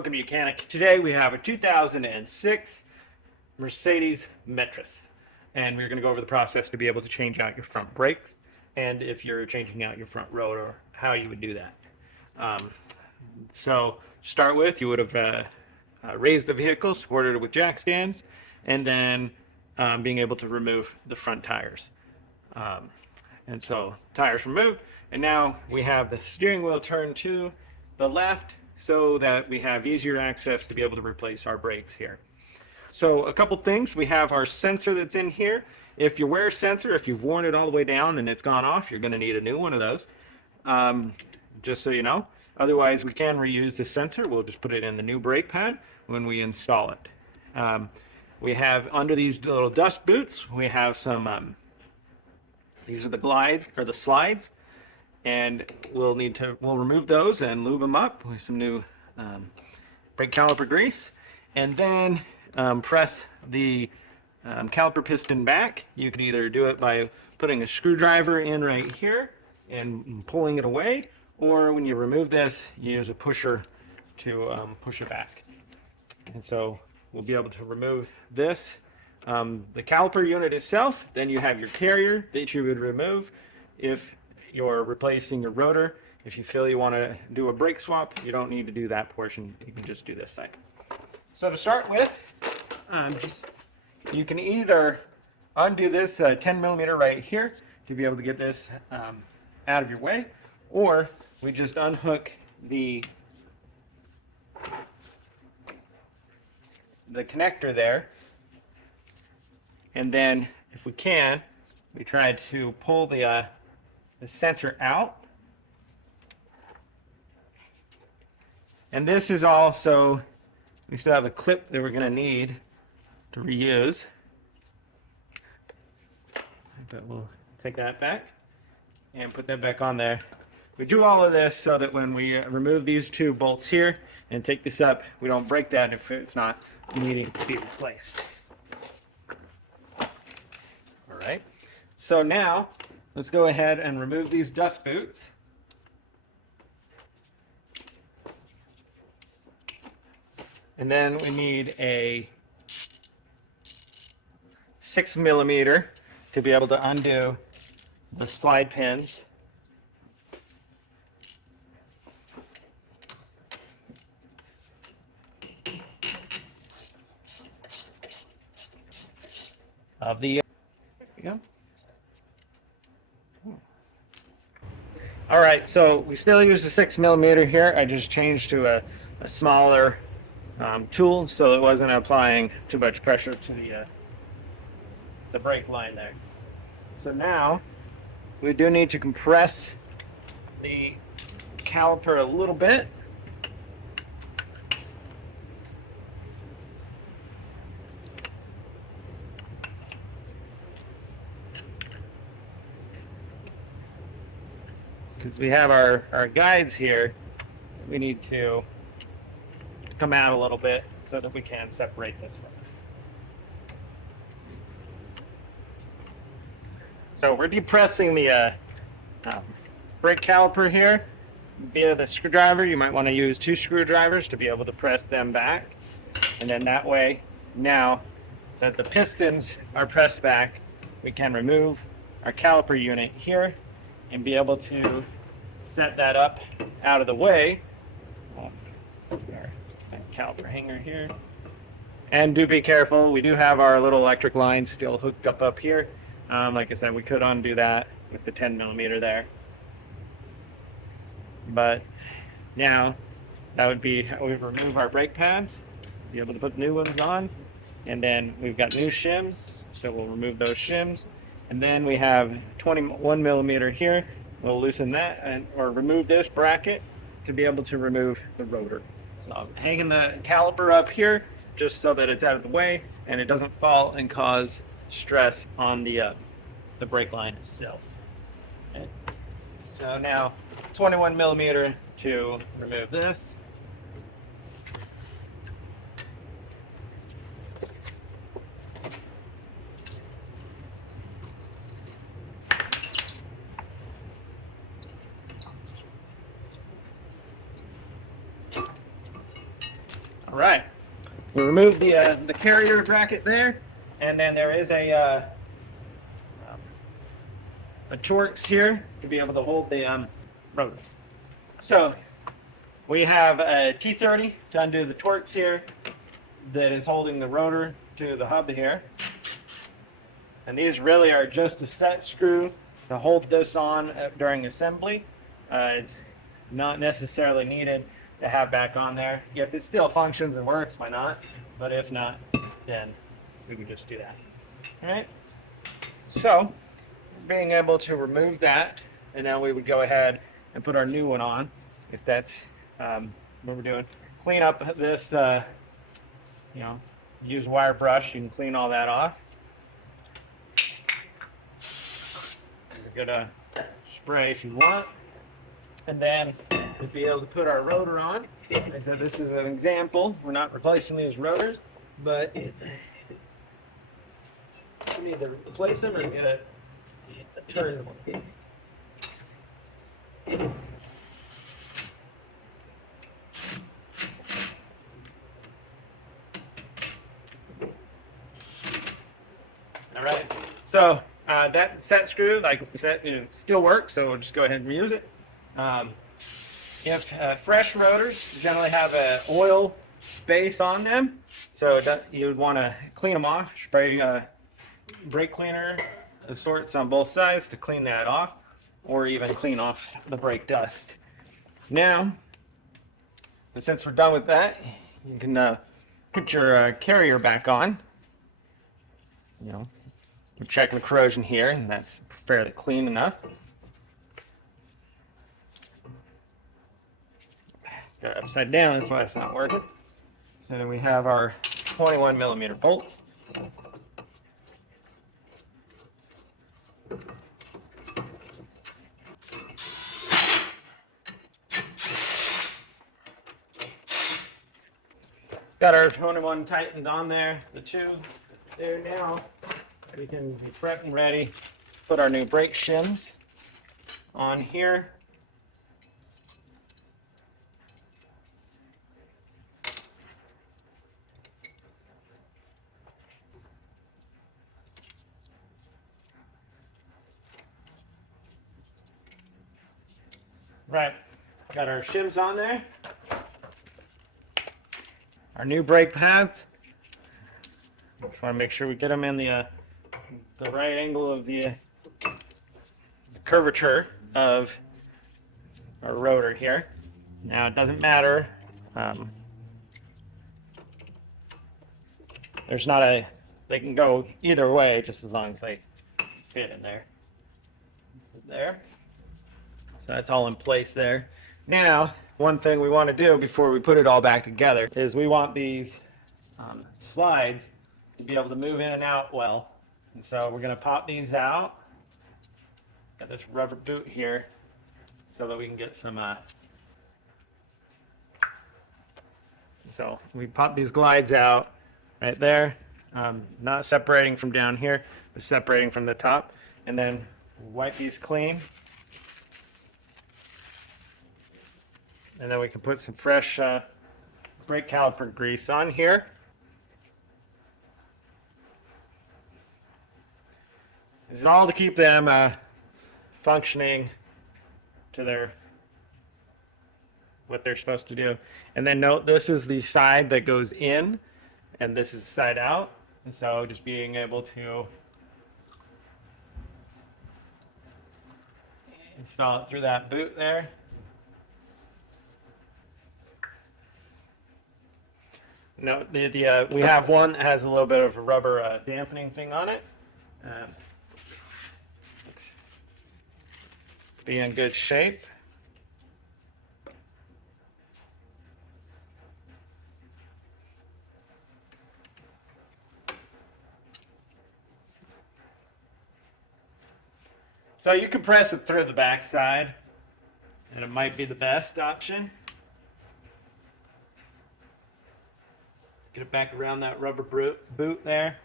Welcome to Mechanic. Today we have a 2006 Mercedes Metris, and we're going to go over the process to be able to change out your front brakes, and if you're changing out your front rotor, how you would do that. So to start with, you would have raised the vehicle, supported it with jack stands, and then being able to remove the front tires. And so tires removed, and now we have the steering wheel turned to the left so that we have easier access to be able to replace our brakes here. So a couple things, we have our sensor that's in here. If your wear sensor, if you've worn it all the way down and it's gone off, you're going to need a new one of those, just so you know. Otherwise, we can reuse the sensor. We'll just put it in the new brake pad when we install it. We have under these little dust boots, we have some, these are the glides or the slides, and we'll remove those and lube them up with some new brake caliper grease, and then press the caliper piston back. You can either do it by putting a screwdriver in right here and pulling it away, or when you remove this, you use a pusher to push it back. And so we'll be able to remove this. The caliper unit itself, then you have your carrier that you would remove if you're replacing your rotor. If you feel you want to do a brake swap, you don't need to do that portion. You can just do this thing. So to start with, you can either undo this 10 millimeter right here to be able to get this out of your way, or we just unhook the connector there, and then if we can, we try to pull the sensor out. And this is also, we still have a clip that we're going to need to reuse, but we'll take that back and put that back on there. We do all of this so that when we remove these two bolts here and take this up, we don't break that if it's not needing to be replaced. All right, so now let's go ahead and remove these dust boots. And then we need a 6 millimeter to be able to undo the slide pins. Of the, there we go. All right, so we still use the 6 millimeter here. I just changed to a smaller tool so it wasn't applying too much pressure to the brake line there. So now we do need to compress the caliper a little bit. Because we have our guides here, we need to come out a little bit so that we can separate this one. So we're depressing the brake caliper here via the screwdriver. You might want to use 2 screwdrivers to be able to press them back, and then that way, now that the pistons are pressed back, we can remove our caliper unit here and be able to set that up out of the way. Our caliper hanger here. And do be careful, we do have our little electric line still hooked up here. Like I said, we could undo that with the 10 millimeter there. But now, that would be how we remove our brake pads, be able to put new ones on. And then we've got new shims, so we'll remove those shims. And then we have 21 millimeter here. We'll loosen that or remove this bracket to be able to remove the rotor. So I'm hanging the caliper up here just so that it's out of the way and it doesn't fall and cause stress on the brake line itself. Okay. So now 21 millimeter to remove this. right. We removed the carrier bracket there, and then there is a Torx here to be able to hold the rotor. So we have a T30 to undo the Torx here that is holding the rotor to the hub here. And these really are just a set screw to hold this on during assembly. It's not necessarily needed to have back on there. If it still functions and works, why not? But if not, then we can just do that. All right. So being able to remove that, and now we would go ahead and put our new one on, if that's what we're doing. Clean up this, use wire brush. You can clean all that off. We're gonna spray if you want, and then we'll be able to put our rotor on. I said this is an example. We're not replacing these rotors, but we need to replace them or get a turn one. All right, so that set screw, like we said, still works, so we'll just go ahead and reuse it. If fresh rotors generally have an oil base on them, so you would want to clean them off, spray brake cleaner of sorts on both sides to clean that off, or even clean off the brake dust. Now, since we're done with that, you can put your carrier back on. We're checking the corrosion here, and that's fairly clean enough. Got it upside down, that's why it's not working. So then we have our 21 millimeter bolts. Got our 21 tightened on there, the two there now. We can be prepped and ready. Put our new brake shims on here. Right, got our shims on there. Our new brake pads. Just want to make sure we get them in the right angle of the curvature of our rotor here. Now it doesn't matter. There's not they can go either way just as long as they fit in there. There. So that's all in place there. Now, one thing we want to do before we put it all back together is we want these slides to be able to move in and out well. And so we're going to pop these out. Got this rubber boot here so that we can get some so we pop these glides out right there, not separating from down here, but separating from the top, and then wipe these clean. And then we can put some fresh brake caliper grease on here. This is all to keep them functioning to what they're supposed to do. And then note, this is the side that goes in, and this is the side out. And so just being able to install it through that boot there. No, we have one that has a little bit of a rubber dampening thing on it. Looks to be in good shape. So you can press it through the back side, and it might be the best option. Get it back around that rubber boot there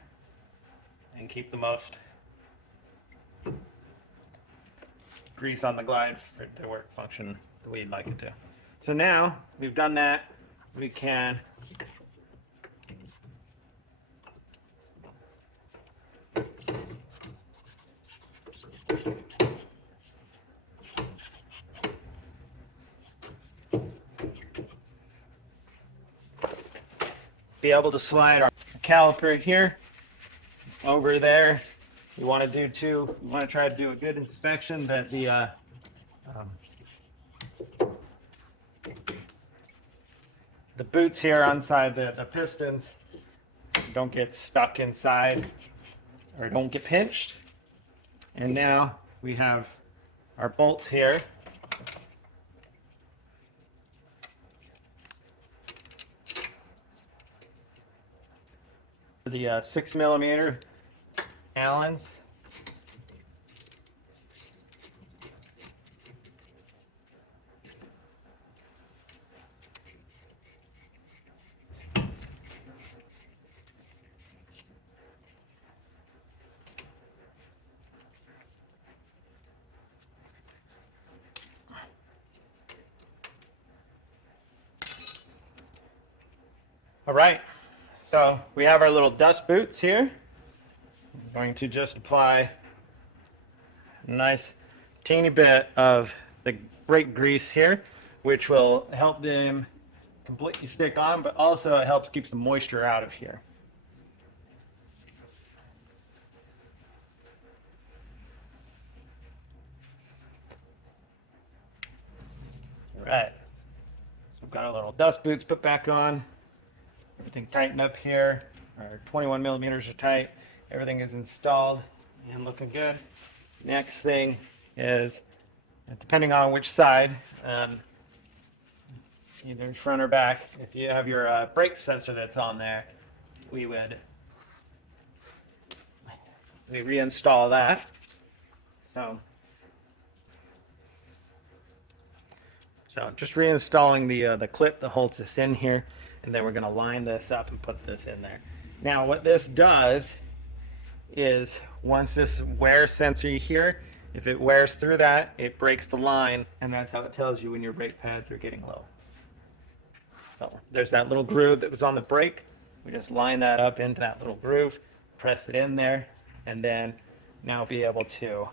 and keep the most grease on the glide for it to function the way you'd like it to. So now we've done that, we can Be able to slide our caliper here over there. You want to do too. You want to try to do a good inspection that the boots here inside the pistons don't get stuck inside or don't get pinched. And now we have our bolts here. The 6mm Allens. All right, so we have our little dust boots here. I'm going to just apply a nice teeny bit of the brake grease here, which will help them completely stick on, but also it helps keep some moisture out of here. All right, so we've got our little dust boots put back on. Everything tightened up here. Our 21mm are tight. Everything is installed and looking good. Next thing is, depending on which side, either front or back, if you have your brake sensor that's on there, we reinstall that. So just reinstalling the clip that holds this in here, and then we're going to line this up and put this in there. Now what this does is, once this wear sensor here, if it wears through that, it breaks the line, and that's how it tells you when your brake pads are getting low. So there's that little groove that was on the brake. We just line that up into that little groove, press it in there, and then now be able to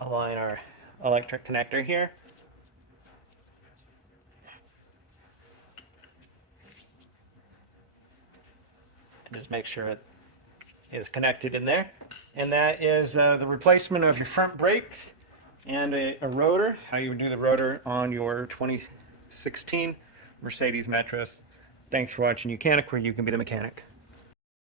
align our electric connector here. Just make sure it is connected in there. And that is the replacement of your front brakes and a rotor, how you would do the rotor on your 2016 Mercedes Metris. Thanks for watching Mechanic, where you can be the mechanic.